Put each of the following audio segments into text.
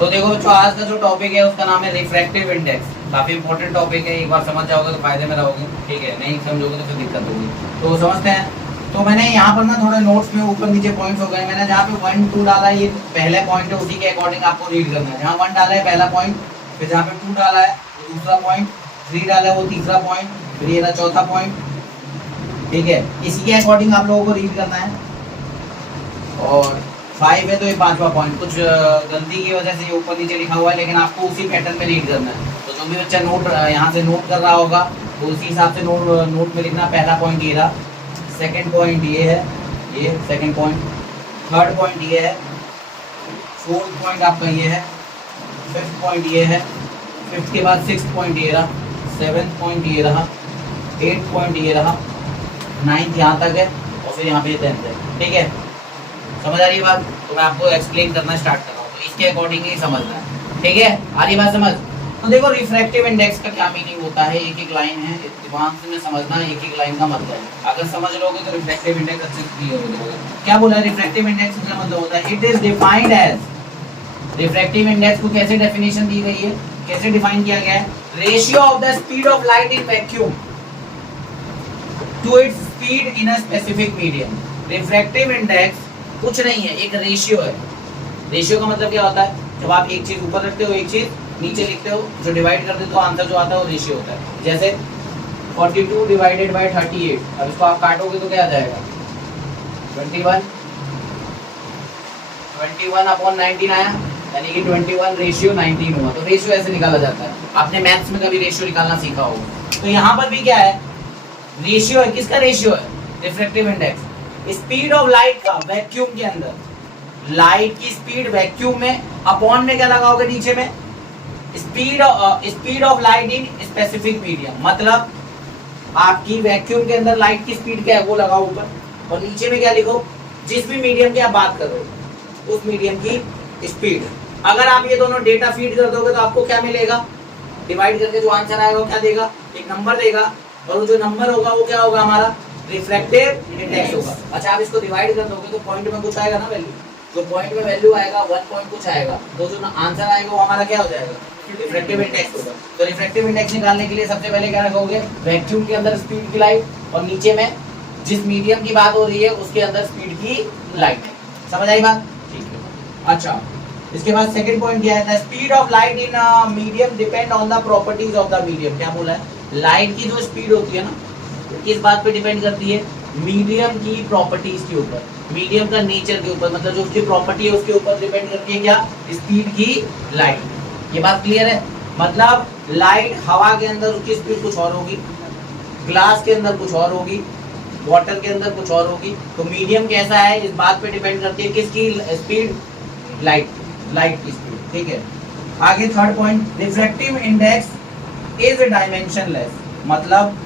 तो देखो बच्चों, आज का जो टॉपिक है उसका नाम है रिफ्रैक्टिव इंडेक्स। काफी इंपॉर्टेंट टॉपिक है, एक बार समझ जाओगे तो फायदे में रहोगे, ठीक है, नहीं समझोगे तो फिर दिक्कत होगी। तो समझते हैं। तो मैंने यहाँ पर ना थोड़े नोट्स में ऊपर नीचे पॉइंट्स हो गए। मैंने जहाँ पे 1 2 डाला है, ये पहले पॉइंट है, उसी के अकॉर्डिंग आपको रीड करना है। जहाँ 1 डाला है पहला पॉइंट, फिर जहाँ पे 2 डाला है वो दूसरा पॉइंट, 3 डाला है वो तीसरा पॉइंट, फिर ये रहा चौथा पॉइंट, ठीक है। इसी के अकॉर्डिंग आप लोगों को रीड करना है। और 5 है तो ये 5वां पॉइंट। कुछ गलती की वजह से ये ऊपर नीचे लिखा हुआ है, लेकिन आपको उसी पैटर्न में रीड करना है। तो जो भी बच्चा नोट यहाँ से नोट कर रहा होगा तो उसी हिसाब से नोट में लिखना। पहला पॉइंट ये रहा, सेकंड पॉइंट ये है, ये सेकंड पॉइंट, थर्ड पॉइंट ये है, फोर्थ पॉइंट आपका ये है, फिफ्थ पॉइंट ये है, फिफ्थ के बाद सिक्स्थ पॉइंट ये रहा, सेवन्थ पॉइंट ये रहा, एट्थ पॉइंट ये रहा, नाइन्थ यहाँ तक है, और फिर यहाँ पे 10th है, ठीक है। समझ आ रही है बात? तो मैं आपको एक्सप्लेन करना स्टार्ट कर रहा हूँ, तो इसके अकॉर्डिंग ही समझना है, ठीक है। आ रही बात समझ? तो देखो, रिफ्रैक्टिव इंडेक्स का क्या मीनिंग होता है। एक एक लाइन है, दिमाग से में समझना है एक एक लाइन का मतलब। अगर समझ लोगे तो रिफ्रैक्टिव इंडेक्स अच्छे से क्लियर हो जाएगा। क्या बोला है रिफ्रैक्टिव इंडेक्स का मतलब होता है, it is defined as, refractive index को कैसे डेफिनेशन दी गई है, कैसे डिफाइन किया गया है, ratio of the speed of light in vacuum to its speed in a specific medium. Refractive index कुछ नहीं है, एक रेशियो है। रेशियो का मतलब क्या होता है, जब आप एक चीज ऊपर रखते हो एक चीज नीचे लिखते हो, जो डिवाइड कर देते हो आंसर जो आता है वो रेशियो होता है। जैसे 42 डिवाइडेड बाय 38, अब इसको आप काटोगे तो क्या आ जाएगा, 21 अपॉन 19 आया, यानी कि 21 रेशियो 19 हुआ। तो रेशियो ऐसे निकाला जाता है। आपने मैथ्स में कभी रेशियो निकालना सीखा होगा। तो यहाँ पर भी क्या है, रेशियो है। किसका रेशियो है? Refractive index. Speed of light का वैक्यूम के अंदर, लाइट की स्पीड वैक्यूम में, अपॉन में क्या लगाओगे नीचे में, speed of light in specific medium. मतलब आपकी वैक्यूम के अंदर लाइट की स्पीड क्या है वो लगाओ ऊपर, और नीचे में क्या लिखो, जिस भी मीडियम की आप बात कर रहे हो उस मीडियम की स्पीड। अगर आप ये दोनों डेटा फीड कर दोगे तो आपको क्या मिलेगा, डिवाइड करके जो आंसर आएगा वो क्या देगा, एक नंबर देगा, और वो जो नंबर होगा वो क्या होगा, हमारा रिफ्रैक्टिव इंडेक्स होगा। अच्छा, आप इसको डिवाइड कर दोगे तो पॉइंट में कुछ आएगा ना वैल्यू, जो पॉइंट में वैल्यू आएगा 1 पॉइंट कुछ आएगा, तो जो आंसर आएगा वो हमारा क्या हो जाएगा, रिफ्रैक्टिव इंडेक्स होगा। तो रिफ्रैक्टिव इंडेक्स निकालने के लिए सबसे पहले क्या रखोगे, वैक्यूम के अंदर स्पीड की लाइट, और नीचे में जिस मीडियम की बात हो रही है उसके अंदर स्पीड की लाइट। समझ आई बात? ठीक है। अच्छा, इसके बाद सेकंड पॉइंट क्या है, speed of light in medium depend on the properties of the medium. क्या बोला है, लाइट की जो स्पीड होती है ना, किस बात पे डिपेंड करती है, मीडियम की प्रॉपर्टीज के ऊपर, मीडियम का नेचर के ऊपर, मतलब जो उसकी प्रॉपर्टी है उसके ऊपर डिपेंड करती है क्या, स्पीड की लाइट। ये बात क्लियर है? मतलब लाइट हवा के अंदर उसकी स्पीड कुछ और होगी, ग्लास के अंदर कुछ और होगी, वाटर के अंदर कुछ और होगी। तो मीडियम कैसा है इस बात पे डिपेंड करती है किसकी स्पीड, लाइट की स्पीड, ठीक है। आगे third point, refractive index is dimensionless. मतलब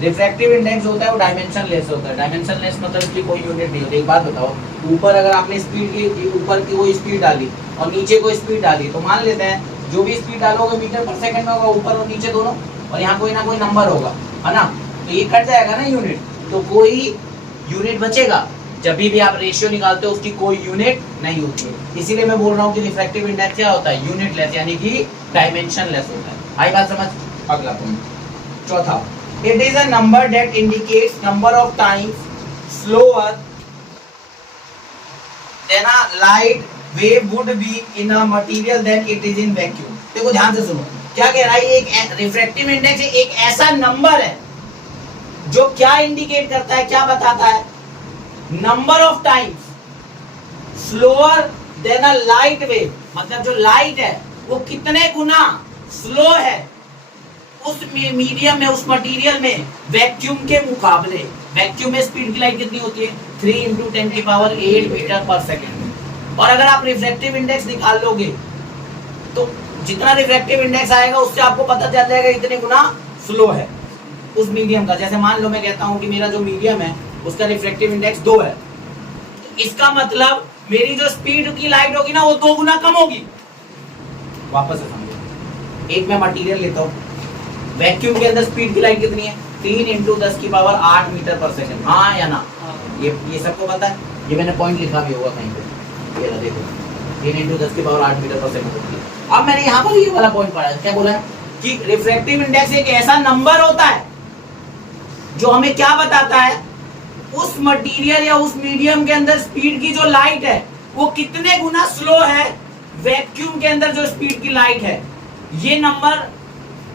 रिफ्रैक्टिव इंडेक्स होता है वो डायमेंशनलेस होता है। डायमेंशनलेस मतलब इसकी कोई यूनिट नहीं होती। एक बात बताओ, ऊपर अगर आपने स्पीड की ऊपर की वो स्पीड डाली और नीचे को स्पीड डाली, तो मान लेते हैं जो भी स्पीड डालोगे मीटर पर सेकंड में होगा, ऊपर और नीचे दोनों, और यहाँ कोई ना कोई नंबर होगा, है ना, तो ये कट जाएगा ना यूनिट, तो कोई यूनिट बचेगा। जब भी आप रेशियो निकालते हो उसकी कोई यूनिट नहीं होती है। इसीलिए मैं बोल रहा हूँ कि रिफ्रैक्टिव इंडेक्स क्या होता है, यूनिटलेस, यानी कि डायमेंशनलेस होता है। आई बात समझ? अगला पॉइंट, चौथा, it is a number that indicates number of times slower than a light wave would be in a material than it is in vacuum। देखो ध्यान से सुनो, क्या कह रहा है, एक रिफ्रैक्टिव इंडेक्स एक ऐसा नंबर है जो क्या इंडिकेट करता है, क्या बताता है, number of times slower then a light wave. मतलब जो लाइट है वो कितने गुना स्लो है उस मीडियम में, उस मटेरियल में, वैक्यूम के मुकाबले। वैक्यूम में स्पीड की लाइट कितनी होती है, 3 × 10⁸ मीटर पर सेकेंड। और अगर आप रिफ्रैक्टिव इंडेक्स निकाल लोगे तो जितना रिफ्रैक्टिव इंडेक्स आएगा उससे आपको पता चल जाएगा इतने गुना स्लो है उस मीडियम का। जैसे मान लो मैं कहता हूं कि मेरा जो मीडियम है उसका रिफ्रैक्टिव इंडेक्स 2 है, तो इसका मतलब मेरी जो स्पीड की लाइट होगी ना वो 2 गुना कम होगी। वापस से समझो, एक मैं मटेरियल लेता हूँ, वैक्यूम के अंदर स्पीड की लाइट कितनी है, 3 × 10⁸ मीटर पर सेकंड, हाँ या ना? ये सबको पता है, ये मैंने पॉइंट लिखा भी होगा कहीं पे, ये देखो 3 × 10⁸ मीटर पर सेकंड होती है। अब मैंने यहाँ पर ये वाला पॉइंट पढ़ा है, क्या बोला है कि रिफ्रैक्टिव इंडेक्स एक ऐसा नंबर होता है जो हमें क्या बताता है, उस मटेरियल या उस मीडियम के अंदर स्पीड की जो लाइट है वो कितने गुना स्लो है वैक्यूम के अंदर जो स्पीड की लाइट है। ये नंबर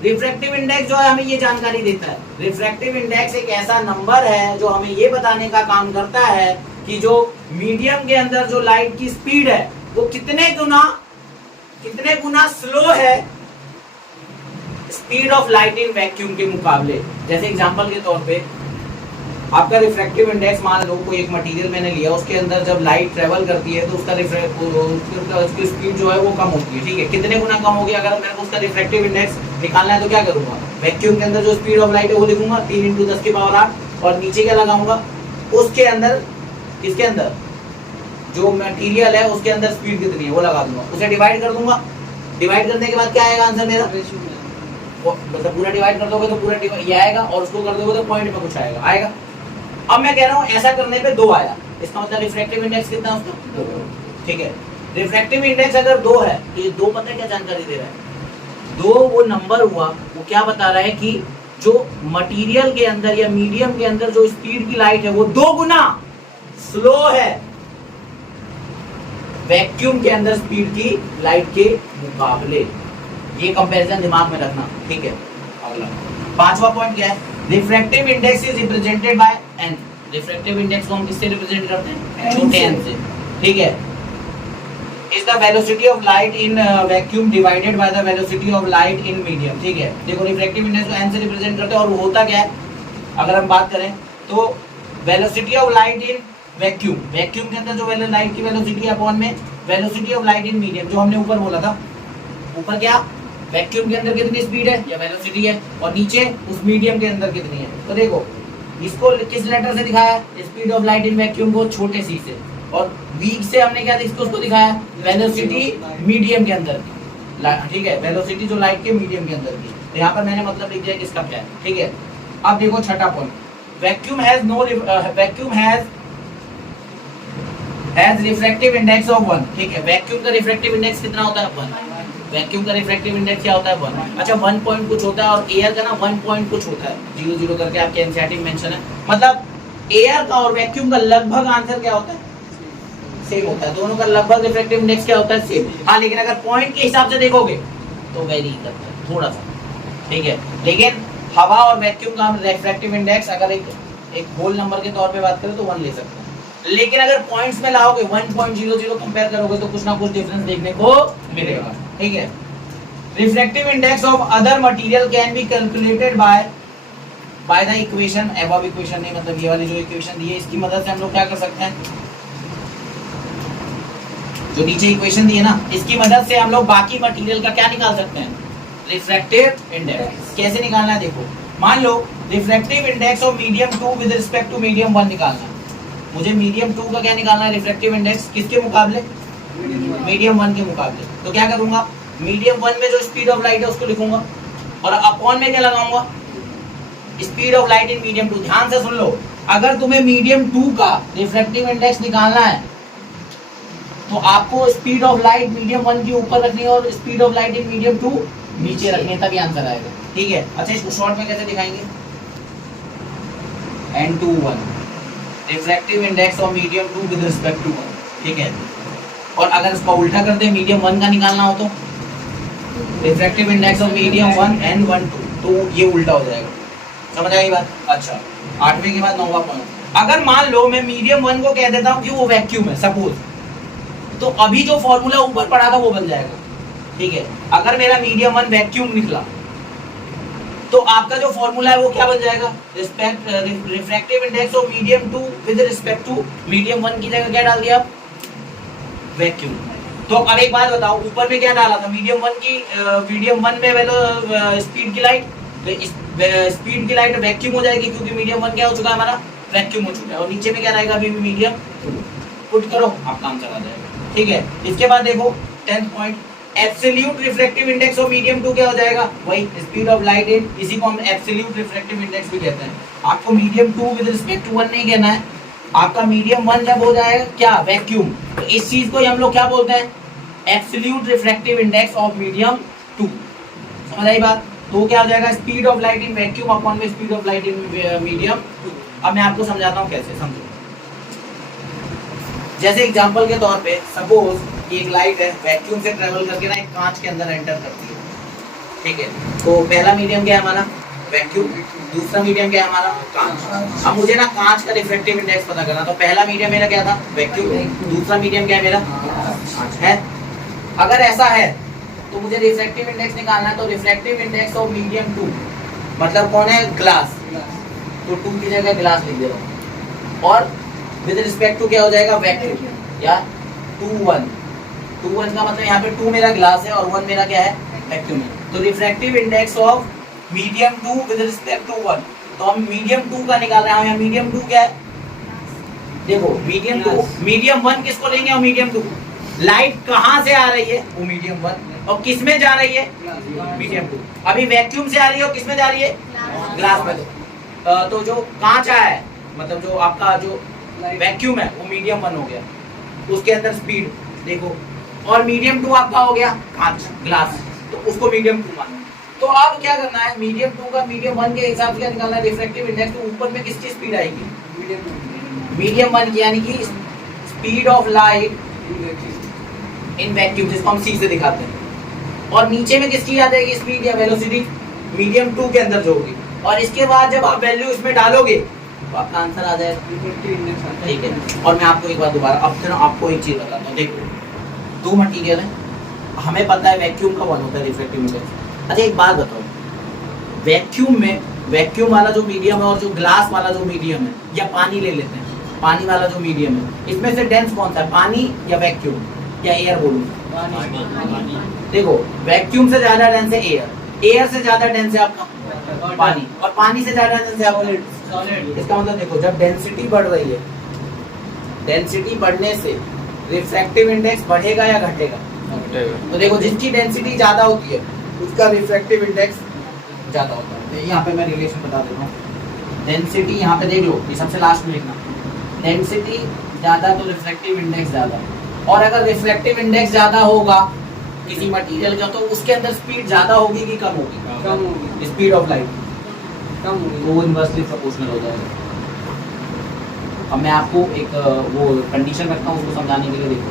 रिफ्रैक्टिव इंडेक्स जो है हमें ये जानकारी देता है। रिफ्रैक्टिव इंडेक्स एक ऐसा नंबर है जो हमें ये बताने का काम करता है कि जो मीडियम के अंदर जो लाइट की स्पीड है वो कितने गुना स्लो है speed of light in vacuum के मुकाबले। जैसे एग्जांपल के तौर पे आपका रिफ्रैक्टिव इंडेक्स, मान लो कोई एक मटेरियल मैंने लिया, उसके अंदर जब लाइट ट्रेवल करती है तो उसकी स्पीड जो है वो कम होती है, ठीक है, कितने गुना कम होगी। अगर मेरे को उसका रिफ्रैक्टिव इंडेक्स निकालना है तो क्या करूंगा, वैक्यूम के अंदर जो स्पीड ऑफ लाइट है वो लिखूंगा 3 × 10⁸ और नीचे क्या लगाऊंगा, उसके अंदर, इसके अंदर जो मटेरियल है उसके अंदर स्पीड कितनी है वो लगा दूंगा, उसे डिवाइड कर दूंगा। डिवाइड करने के बाद क्या आएगा आंसर मेरा, मतलब पूरा डिवाइड कर दोगे तो पूरा ये आएगा और उसको कर दोगे तो पॉइंट में कुछ आएगा। अब मैं कह रहा हूँ ऐसा करने पे 2 आया, इसका मतलब रिफ्रैक्टिव इंडेक्स कितना है उसका, 2, ठीक है। रिफ्रैक्टिव इंडेक्स अगर 2 है तो ये 2 पता है क्या जानकारी दे रहा है, 2 वो नंबर हुआ, वो क्या बता रहा है कि जो मटेरियल के अंदर या मीडियम के अंदर जो स्पीड की लाइट है वो 2 गुना स्लो है वैक्यूम के अंदर स्पीड की लाइट के मुकाबले। ये कंपैरिजन दिमाग में रखना, ठीक है। अगला 5वां पॉइंट क्या है, refractive index is represented by n। Refractive index को हम किससे रिप्रेजेंट करते हैं, छोटे n से, ठीक है। Is the velocity of light in vacuum divided by the velocity of light in medium, ठीक है। देखो रिफ्रैक्टिव इंडेक्स को n से रिप्रेजेंट करते हैं और वो होता क्या है, अगर हम बात करें तो velocity of light in vacuum, vacuum के अंदर जो लाइट की वेलोसिटी अपॉन में velocity of light in medium, जो हमने ऊपर बोला था, ऊपर क्या वैक्यूम के अंदर कितनी स्पीड है या वेलोसिटी है, और नीचे उस मीडियम के अंदर कितनी है। तो देखो इसको किस लेटर से दिखाया है, speed of light in vacuum को छोटे सी से, और वीक से हमने क्या उसको दिखाया वेलोसिटी मीडियम के अंदर की, ठीक है, वेलोसिटी जो लाइट के मीडियम के अंदर की। तो यहाँ पर मैंने मतलब लिख दिया किसका क्या है, ठीक है। अब देखो छठा point, vacuum has refractive index of 1, ठीक है। वैक्यूम का रिफ्रैक्टिव इंडेक्स कितना होता है, 1। वैक्यूम का रिफ्रैक्टिव इंडेक्स क्या होता है, 1। अच्छा 1 पॉइंट कुछ होता है और एयर का ना 1 पॉइंट कुछ होता है, 0 करके आपके एनसीईआरटी में मेंशन है। मतलब एयर का और वैक्यूम का लगभग आंसर क्या होता है, सेम होता है। दोनों का लगभग रिफ्रैक्टिव इंडेक्स क्या होता है, सेम। हाँ लेकिन अगर पॉइंट के हिसाब से देखोगे तो वेरी करता है थोड़ा सा, ठीक है। लेकिन हवा और वैक्यूम का हम रिफ्रैक्टिव इंडेक्स अगर एक होल नंबर के तौर पे बात करें तो 1 ले सकते हैं, लेकिन अगर पॉइंट्स में लाओगे 1.00 कंपेयर करोगे तो कुछ ना कुछ डिफरेंस देखने को मिलेगा, ठीक है। Refractive index of other material can be calculated by the equation, above equation नहीं, मतलब ये वाली जो इक्वेशन दी है इसकी मदद से हम लोग क्या कर सकते हैं, जो नीचे इक्वेशन दी है ना इसकी मदद से हम लोग बाकी मटेरियल का क्या निकाल सकते हैं, रिफ्रैक्टिव इंडेक्स। कैसे निकालना है देखो, मान लो refractive index of medium 2 with respect to medium 1 निकालना है। मुझे मीडियम 2 का क्या निकालना है, रिफ्रैक्टिव इंडेक्स किसके मुकाबले, मीडियम 1 के मुकाबले। तो क्या करूंगा, मीडियम 1 में जो स्पीड ऑफ लाइट है उसको लिखूंगा और अपॉन में क्या लगाऊंगा, speed of light in medium 2। ध्यान से सुन लो, अगर तुम्हें मीडियम 2 का रिफ्रैक्टिव इंडेक्स निकालना है तो आपको स्पीड ऑफ लाइट मीडियम 1 की ऊपर रखनी है और speed of light in medium 2 नीचे रखनी है, तभी आंसर आएगा, ठीक है। अच्छा इसको शॉर्ट में कैसे दिखाएंगे, N21 refractive index of medium 2 with respect to 1, ठीक है। और अगर इसका उल्टा कर दे, मीडियम 1 का निकालना हो तो refractive index of medium 1 N12, तो ये उल्टा हो जाएगा, समझ आई बात। अच्छा 8वें के बाद 9वां पॉइंट, अगर मान लो मैं मीडियम 1 को कह देता हूँ कि वो वैक्यूम है सपोज, तो अभी जो फॉर्मूला ऊपर पढ़ा था वो बन जाएगा, ठीक है। अगर मेरा मीडियम 1 वैक्यूम निकला तो आपका जो फॉर्मूला है वो क्या बन जाएगा, refractive index of medium 2 with respect to medium 1 की जगह क्या डाल दिया, वैक्यूम। तो अब एक बात बताओ, ऊपर में क्या डाला था, मीडियम 1 में स्पीड की लाइट, स्पीड की लाइट वैक्यूम हो जाएगी क्योंकि मीडियम 1 क्या हो चुका है हमारा, वैक्यूम हो चुका है। और नीचे में क्या रहेगा, अभी भी मीडियम 2, पुट करो आपका आंसर आ जाएगा, ठीक है। इसके बाद देखो 10th point, absolute refractive index of medium 2 क्या हो जाएगा, वही स्पीड ऑफ लाइट इन, इसी को हम एब्सोल्यूट रिफ्रैक्टिव इंडेक्स भी कहते हैं। आपको मीडियम 2 विद रिस्पेक्ट टू 1 नहीं कहना है, आपका मीडियम 1 जब हो जाएगा क्या, वैक्यूम, तो इस चीज को हम लोग क्या बोलते हैं, absolute refractive index of medium 2। समझ आई बात? तो क्या हो जाएगा, speed of light in vacuum upon में speed of light in medium 2। अब मैं आपको समझाता हूँ कैसे, समझो। जैसे एग्जांपल के तौर पे सपोज कि एक लाइट है, वैक्यूम से ट्रेवल करके ना एक कांच के अंदर एंटर करती है, ठीक है। तो पहला मीडियम क्या है हमारा, वैक्यूम। दूसरा मीडियम क्या है हमारा, कांच। अब मुझे ना कांच का रिफ्रैक्टिव इंडेक्स पता करना, तो पहला मीडियम मेरा क्या था, वैक्यूम। दूसरा मीडियम क्या है मेरा, कांच है। अगर ऐसा है तो मुझे रिफ्रैक्टिव इंडेक्स निकालना है, तो रिफ्रैक्टिव इंडेक्स ऑफ मीडियम 2 मतलब कौन है, ग्लास। तो 2 की जगह ग्लास लिख दे रहा हूँ, और विद रिस्पेक्ट टू क्या हो जाएगा, वैक्यूम, या 2 1। 2 1 का मतलब यहाँ पे 2 मेरा ग्लास है और 1 मेरा क्या है, वैक्यूम है। तो refractive index of medium 2 with respect to 1, तो हम मीडियम 2 का निकाल रहे हैं। मीडियम 2 क्या है, देखो मीडियम 2, मीडियम 1 किसको लेंगे, और मीडियम 2 लाइट कहाँ से आ रही है, वो मीडियम 1, और किस में जा रही है, मीडियम 2। अभी वैक्यूम से आ रही है और किस में जा रही है, ग्लास में। तो जो कांच आया है, मतलब जो आपका जो वैक्यूम है वो मीडियम 1 हो गया, उसके अंदर स्पीड देखो, और मीडियम 2 आपका हो गया कांच, ग्लास, तो उसको मीडियम 2 मानो। तो अब क्या करना है, मीडियम 2 का मीडियम 1 के हिसाब से क्या निकालना है, रिफ्रैक्टिव इंडेक्स। तो ऊपर में किसकी स्पीड आएगी, मीडियम 1 की, यानी कि speed of light in vacuum, जिसको हम सी से दिखाते हैं। और नीचे में किसकी आ जाएगी स्पीड या वेलोसिटी, मीडियम 2 के अंदर जो होगी। और इसके बाद जब आप वैल्यू इसमें डालोगे तो आपका आंसर आ जाएगा, ठीक है। और मैं आपको एक बार दोबारा अब फिर आपको एक चीज बताता हूँ, देखो 2 मटीरियल है, हमें पता है वैक्यूम का 1 होता है रिफ्रैक्टिव इंडेक्स। अच्छा एक बात बताओ, वैक्यूम में वैक्यूम वाला जो मीडियम है और जो ग्लास वाला जो मीडियम है, या पानी ले लेते हैं, पानी वाला जो मीडियम है, इसमें से डेंस कौन सा है, पानी या वैक्यूम या एयर बोलूं, देखो वैक्यूम से ज्यादा डेंस है एयर, एयर से ज्यादा डेंस है आपका पानी, और पानी से ज्यादा डेंस है आपका सॉलिड। इसका मतलब देखो, जब डेंसिटी बढ़ रही है, डेंसिटी बढ़ने से रिफ्रैक्टिव इंडेक्स बढ़ेगा या घटेगा, तो देखो जिसकी डेंसिटी ज्यादा होती है उसका रिफ्रैक्टिव इंडेक्स ज्यादा होता है। यहाँ पे मैं रिलेशन बता देता हूँ, डेंसिटी यहाँ पे देख लो, ये सबसे लास्ट में लिखना, डेंसिटी ज्यादा तो रिफ्रैक्टिव इंडेक्स ज्यादा, और अगर रिफ्रैक्टिव इंडेक्स ज्यादा होगा किसी मटेरियल का, तो उसके अंदर स्पीड ज्यादा होगी कि कम होगी, कम होगी, स्पीड ऑफ लाइट कम होगी, वो इनवर्सली प्रोपोर्शनल हो जाएगा। अब मैं आपको एक वो कंडीशन रखता हूँ उसको समझाने के लिए। देखो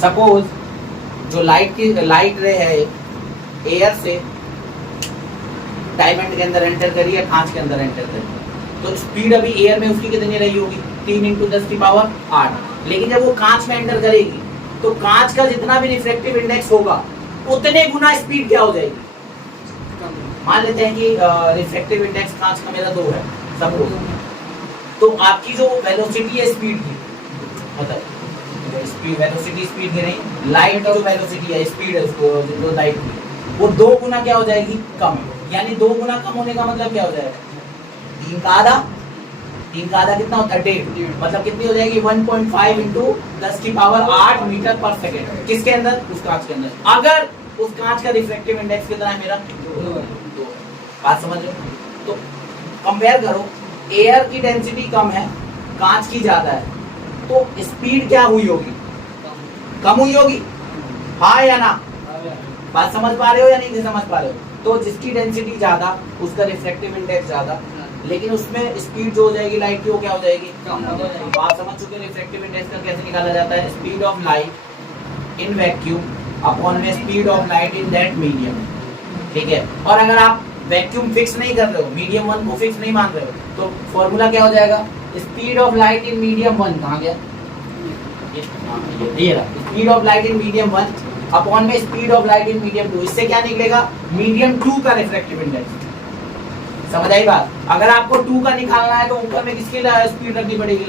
सपोज जो लाइट रे है एयर से डायमंड के अंदर एंटर करी है, कांच के अंदर एंटर करी, तो स्पीड अभी एयर में उसकी कितनी रही होगी, 3 × 10⁸। लेकिन जब वो कांच में एंटर करेगी तो कांच का जितना भी रिफ्रैक्टिव इंडेक्स होगा उतने गुना स्पीड क्या हो जाएगी, मान लेते हैं कि रिफ्रैक्टिव इंडेक्स कांच का मेरा 2 है सब लोग, तो आपकी जो वेलोसिटी है स्पीड की, मतलब स्पीड वेलोसिटी स्पीड की नहीं, लाइट की जो वेलोसिटी है स्पीड है उसको जो लाइट की, वो 2 गुना क्या हो जाएगी, कम। यानी 2 गुना कम होने का मतलब क्या हो जाएगा, 3 का आधा, 3 का आधा कितना होता है 1.5, मतलब कितनी हो जाएगी 1.5 × 10⁸ मीटर पर सेकेंड, किसके अंदर, उस कांच के अंदर। अगर उस कांच का रिफ्रैक्टिव इंडेक्स कितना है मेरा 2, बात समझ लो। तो कंपेयर करो, एयर की डेंसिटी कम है, कांच की ज्यादा है, तो स्पीड क्या हुई होगी, कम हुई होगी, हाँ या ना, बात समझ पा रहे हो या नहीं समझ पा रहे हो। तो जिसकी डेंसिटी ज्यादा उसका रिफ्रैक्टिव इंडेक्स ज्यादा, लेकिन उसमें स्पीड जो हो जाएगी लाइट की वो क्या हो जाएगी, कम हो जाएगी। आप समझ चुके रिफ्रैक्टिव इंडेक्स का कैसे निकाला जाता है, speed of light in vacuum upon में speed of light in that medium, ठीक है। और अगर आप वैक्यूम फिक्स नहीं कर रहे हो, मीडियम 1 को फिक्स नहीं मान रहे हो, तो फॉर्मूला क्या हो जाएगा, speed of light in medium 1 कहाँ गया, ये रहा, speed of light in medium 1 अपॉन में speed of light in medium 2, इससे क्या निकलेगा, मीडियम 2 का रिफ्रैक्टिव इंडेक्स। समझ आई बात। अगर आपको 2 का निकालना है तो ऊपर में किसकी स्पीड रखनी पड़ेगी,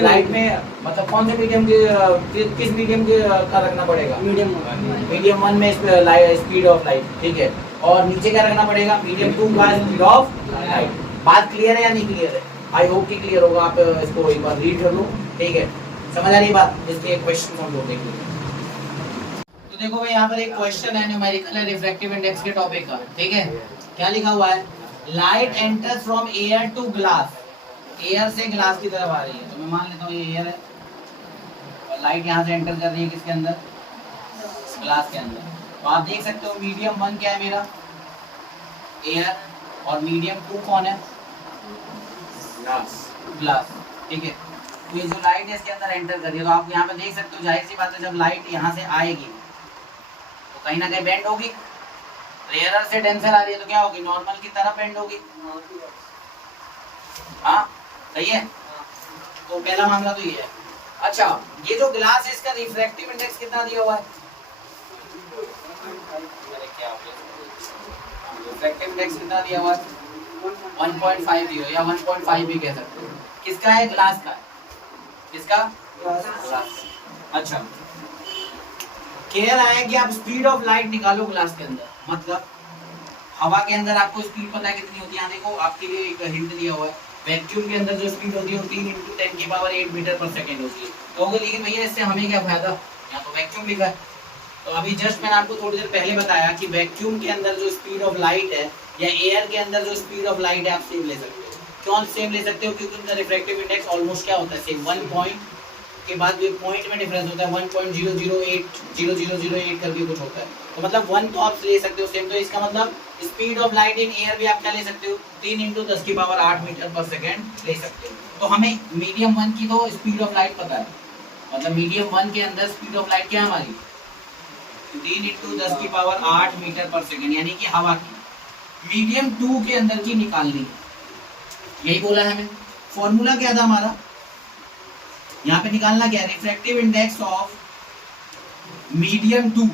लाइट में, मतलब कौन से मीडियम के, किस मीडियम के का रखना पड़ेगा, मीडियम 1 में स्पीड ऑफ लाइट, ठीक है। और नीचे क्या रखना पड़ेगा, मीडियम 2 का स्पीड ऑफ लाइट। बात क्लियर है या नहीं क्लियर है, आई होप कि क्लियर होगा। आप इसको एक बार रीड कर लो, ठीक है, समझ आ रही बात। इसके क्वेश्चन हम लोग देखेंगे। तो देखो भाई यहाँ पर एक क्वेश्चन है न्यूमेरिकल है रिफ्रैक्टिव इंडेक्स के टॉपिक का, ठीक है। क्या लिखा हुआ है, light enters from air to glass, air से ग्लास की तरफ आ रही है, तो मैं मान लेता हूँ ये एयर है और लाइट यहाँ से एंटर कर रही है किसके अंदर, ग्लास के अंदर। तो आप देख सकते हो मीडियम 1 क्या है मेरा, एयर, और मीडियम 2 कौन है, ग्लास। ठीक है, तो ये जो लाइट है इसके अंदर एंटर कर रही है, तो आप यहाँ पे देख सकते हो जाहिर सी बात है जब लाइट यहाँ से आएगी तो कहीं ना कहीं बेंड होगी, रेयरर से डेंसर आ रही है तो क्या होगी, नॉर्मल की तरफ बेंड होगी। हाँ सही है, तो पहला मामला तो ये है। अच्छा, ये जो ग्लास है इसका रिफ्रैक्टिव इंडेक्स कितना दिया हुआ है, रिफ्रैक्टिव इंडेक्स कितना दिया हुआ है, 1.50 या 1.5 भी कह सकते हो। किसका है, ग्लास का है, किसका, ग्लास। अच्छा, कह रहा है कि आप स्पीड ऑफ लाइट निकालो ग्लास के अंदर, मतलब हवा के अंदर आपको स्पीड पता है कितनी होती है। यहाँ देखो आपके लिए एक हिंट दिया हुआ है, वैक्यूम के अंदर जो स्पीड होती है वो 3 × 10⁸ मीटर पर सेकेंड होती है। तो लेकिन भैया इससे हमें क्या फायदा, यहाँ तो वैक्यूम लिखा है। तो अभी जस्ट मैंने आपको थोड़ी देर पहले बताया कि वैक्यूम के अंदर जो स्पीड ऑफ लाइट है या एयर के अंदर जो स्पीड ऑफ लाइट है आप सेम ले सकते हो। क्यों सेम ले सकते हो, क्योंकि उनका रिफ्रैक्टिव इंडेक्स ऑलमोस्ट क्या होता है सेम, 1 पॉइंट के बाद एक पॉइंट में डिफरेंस होता है, 1.0008 करके कुछ होता है। तो मतलब 1 तो आप ले सकते हो सेम। तो इसका मतलब speed of light in air भी आप क्या ले सकते हो, 3 × 10⁸ मीटर पर सेकेंड ले सकते हो। तो हमें मीडियम 1 की तो स्पीड ऑफ लाइट पता है, मतलब मीडियम 1 के अंदर स्पीड ऑफ लाइट क्या हमारी, 3 × 10⁸ मीटर पर सेकेंड, यानी कि हवा की। मीडियम 2 के अंदर की निकालनी, यही बोला है हमें। फॉर्मूला क्या था हमारा, यहाँ पे निकालना क्या है, refractive index of medium 2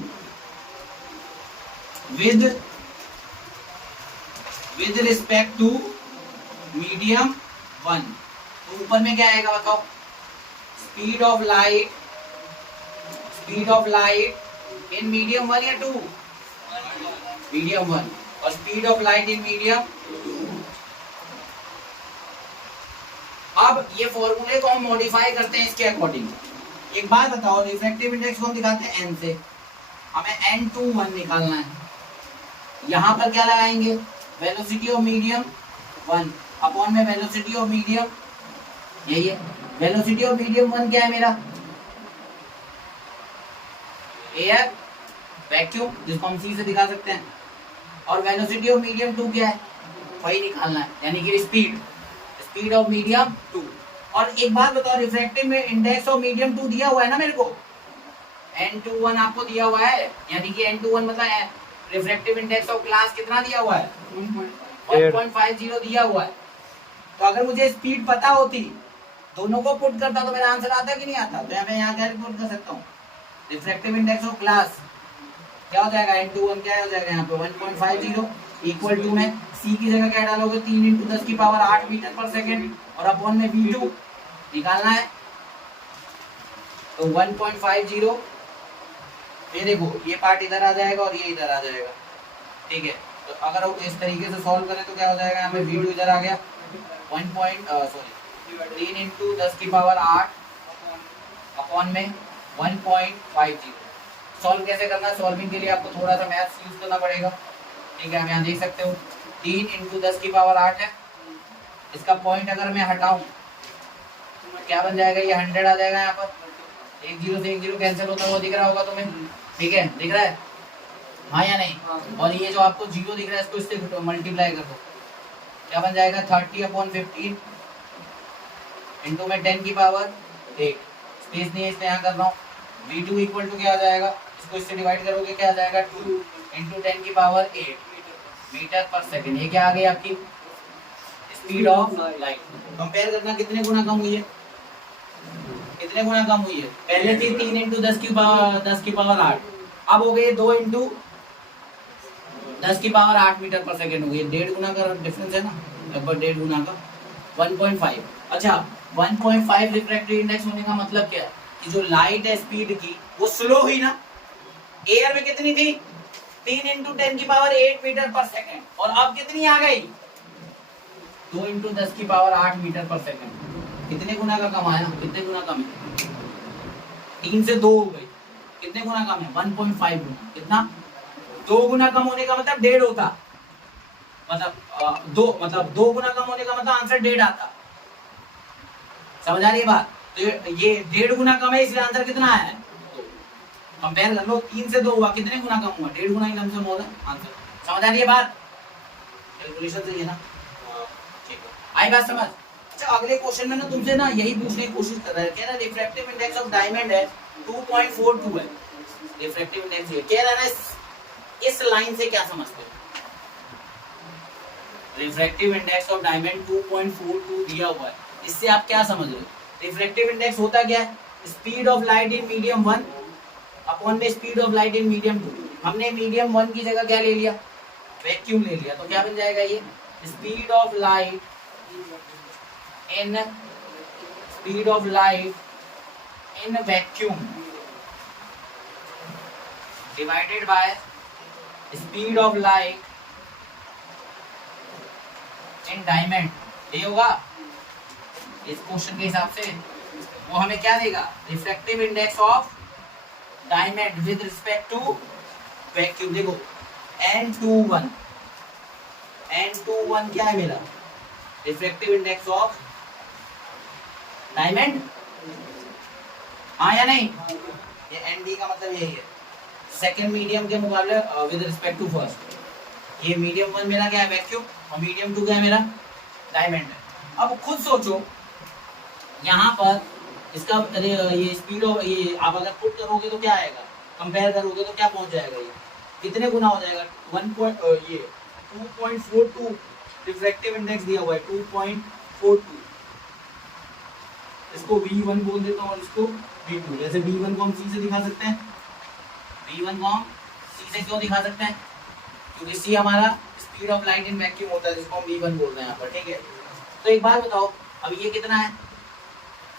with respect to medium 1। तो ऊपर में क्या आएगा बताओ, speed of light in medium 1 या 2, मीडियम 1, और speed of light in medium. अब ये फॉर्मूले को हम मॉडिफाई करते हैं इसके अकॉर्डिंग। एक बात बताओ, रिफ्रैक्टिव इंडेक्स को हम दिखाते हैं n से, हमें n21 निकालना है। यहाँ पर क्या लगाएंगे, वेलोसिटी ऑफ मीडियम 1 अपॉन में वेलोसिटी ऑफ मीडियम, यही है। वेलोसिटी ऑफ मीडियम 1 क्या है मेरा, एयर, वैक्यूम, जिसको हम c से दिखा सकते हैं, और वेलोसिटी ऑफ मीडियम 2 क्या है, वही निकालना है, यानी कि स्पीड ऑफ मीडियम 2। और एक बात बताओ, रिफ्रैक्टिव में इंडेक्स ऑफ मीडियम 2 दिया हुआ है ना मेरे को, n21 आपको दिया हुआ है, यानी कि n21 मतलब रिफ्रैक्टिव इंडेक्स ऑफ ग्लास कितना दिया हुआ है, 1.50 दिया हुआ है। तो अगर मुझे स्पीड पता होती, दोनों को पुट करता तो मेरा आंसर आता कि नहीं आता। तो यहाँ क्या पुट कर सकता हूँ, रिफ्रैक्टिव इंडेक्स ऑफ ग्लास क्या हो जाएगा, n21 क्या हो जाएगा यहाँ पे 1.50 इक्वल टू में c की जगह क्या डालोगे, 3 × 10⁸ मीटर पर सेकेंड, और अपॉन में v2 निकालना है। तो 1.50, ये देखो ये पार्ट इधर आ जाएगा और ये इधर आ जाएगा, ठीक है। तो अगर हम इस तरीके से सॉल्व करें तो क्या हो जाएगा, यहाँ पे v2 इधर आ गया, 3 × 10⁸ अपॉन में 1.50। सॉल्व कैसे करना है, सॉल्विंग के लिए आपको थोड़ा सा मैथ्स यूज करना पड़ेगा, ठीक है। हम यहाँ देख सकते हो 3 × 10⁸ है, इसका पॉइंट अगर मैं हटाऊं तो क्या बन जाएगा, ये 100 आ जाएगा। यहाँ पर 1 0 से 1 0 कैंसिल होता हुआ दिख रहा होगा तुम्हें, ठीक है, दिख रहा है, हाँ या नहीं। और ये जो आपको 0 दिख रहा है इसको इससे मल्टीप्लाई कर दो, क्या बन जाएगा, 30/15 इंटू में 10⁸, स्पेस नहीं है इसलिए यहाँ कर रहा हूँ। v2 इक्वल टू क्या आ जाएगा, इसको इससे डिवाइड करोगे क्या आ जाएगा, 2 × 10⁸ मीटर पर सेकेंड। ये क्या आ गई आपकी स्पीड ऑफ लाइट। कंपेयर करना कितने गुना कम हुई है, कितने गुना कम हुई है, पहले थी 3 × 10⁸, अब हो गई 2 × 10⁸ मीटर पर सेकेंड हो गई, 1.5 गुना का डिफरेंस है ना, लगभग 1.5 गुना का, 1.5। अच्छा, 1.5 रिफ्रैक्टिव इंडेक्स होने का मतलब क्या है कि जो लाइट है स्पीड की वो स्लो हुई ना, एयर में कितनी थी 3 × 10⁸ मीटर पर सेकेंड, और अब कितनी आ गई 2 × 10⁸ मीटर पर सेकेंड। कितने गुना का कम आया, कितने गुना कम है, 3 से 2 हो गई, कितने गुना कम है 1.5 गुना। कितना, 2 गुना कम होने का मतलब 1.5 होता, मतलब 2 गुना कम होने का मतलब आंसर 1.5 आता। समझ आ रही है बात। तो ये 1.5 गुना कम है, इसलिए आंसर कितना है? 2। कंपेयर कर लो, 3 से 2 हुआ, कितने गुना कम हुआ? 1.5 गुना ही कम से कम होगा आंसर। समझ आ रही है बात? कैलकुलेशन सही है ना? ठीक है, आई बात समझ? अच्छा, अगले क्वेश्चन में ना तुमसे ना यही पूछने की कोशिश कर रहा है, कह रहा है रिफ्रैक्टिव इंडेक्स ऑफ डायमंड है 2.42 है। रिफ्रैक्टिव इंडेक्स ये कह रहा है ना, इस लाइन से क्या समझते हो? रिफ्रैक्टिव इंडेक्स ऑफ डायमंड 2.42 दिया हुआ है, इससे आप क्या समझ रहे हो? रिफ्रैक्टिव इंडेक्स होता क्या है? Speed of light in medium 1 अपॉन में speed of light in medium 2। हमने मीडियम 1 की जगह क्या ले लिया? वैक्यूम ले लिया, तो क्या बन जाएगा ये? Speed of light in vacuum divided by speed of light in diamond. ये होगा इस क्वेश्चन के हिसाब से। वो हमें क्या देगा? Refractive index of diamond with respect to vacuum. देखो N21 क्या है मेरा? रिफ्रैक्टिव इंडेक्स ऑफ डायमंड, हाँ या नहीं? ये ND का मतलब यही है, सेकेंड मीडियम के मुकाबले विद रिस्पेक्ट टू फर्स्ट। ये मीडियम 1 मेरा क्या है? वैक्यूम, और मीडियम 2 क्या है मेरा? डायमंड है। अब खुद सोचो, यहाँ पर इसका ये स्पीड ऑफ ये आप अगर पुट करोगे तो क्या आएगा? कंपेयर करोगे तो क्या पहुंच जाएगा? ये कितने गुना हो जाएगा? 2.42 रिफ्रैक्टिव इंडेक्स दिया हुआ है 2.42। इसको V1 बोल देता हूँ और इसको V2। जैसे V1 को हम C से दिखा सकते हैं, V1 को हम C से क्यों दिखा सकते हैं? क्योंकि C हमारा speed of light in vacuum होता है, जिसको हम V1 बोल रहे हैं यहाँ पर, ठीक है? तो एक बात बताओ, अब ये कितना है?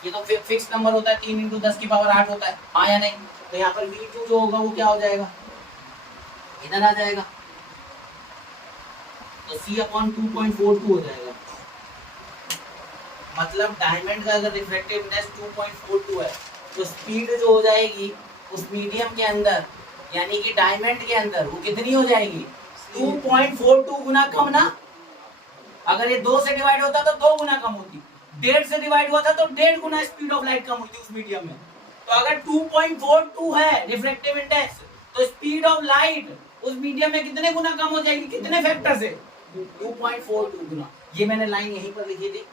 ये तो फिक्स नंबर होता है, 3 × 10 की पावर 8 होता है, हाँ या नहीं? तो यहाँ पर V2 जो होगा वो क्या हो जाएगा? इधर आ जाएगा, तो C/2.42 हो जाएगा। मतलब डायमंड का अगर रिफ्रैक्टिव इंडेक्स 2.42 है तो स्पीड जो हो जाएगी उस मीडियम के अंदर, यानी कि डायमंड के अंदर, वो कितनी हो जाएगी? 2.42 गुना कम ना। अगर ये 2 से डिवाइड होता तो 2 गुना कम होती, 1.5 से डिवाइड हुआ था तो 1.5 गुना स्पीड ऑफ लाइट कम हुई थी उस मीडियम में। तो अगर 2.42 है रिफ्रैक्टिव इंडेक्स, तो स्पीड ऑफ लाइट उस मीडियम में कितने गुना कम हो जाएगी? कितने फैक्टर से? 2.42 गुना। ये मैंने लाइन यहीं पर लिखी थी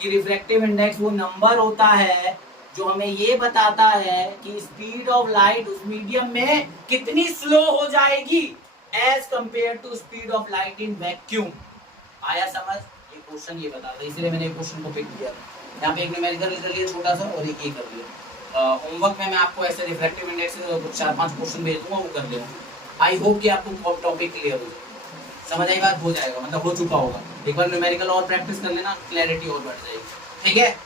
कि रिफ्रैक्टिव इंडेक्स वो नंबर होता है जो हमें ये बताता है कि स्पीड ऑफ लाइट उस मीडियम में कितनी स्लो हो जाएगी as compared to speed of light in vacuum. आया समझ? ये क्वेश्चन ये बताता है, इसलिए मैंने क्वेश्चन को पिक किया। यहाँ पे एक न्यूमेरिकल कर लिया छोटा सा और एक ये कर लिया। होमवर्क में मैं आपको ऐसे रिफ्रैक्टिव इंडेक्स से 4-5 क्वेश्चन भेज दूंगा, वो कर लेना। आई होप कि आपको टॉपिक क्लियर हो जाए, समझ आई बात? हो जाएगा, मतलब हो चुका होगा। एक बार न्यूमेरिकल और प्रैक्टिस कर लेना, क्लैरिटी और बढ़ जाएगी, ठीक है?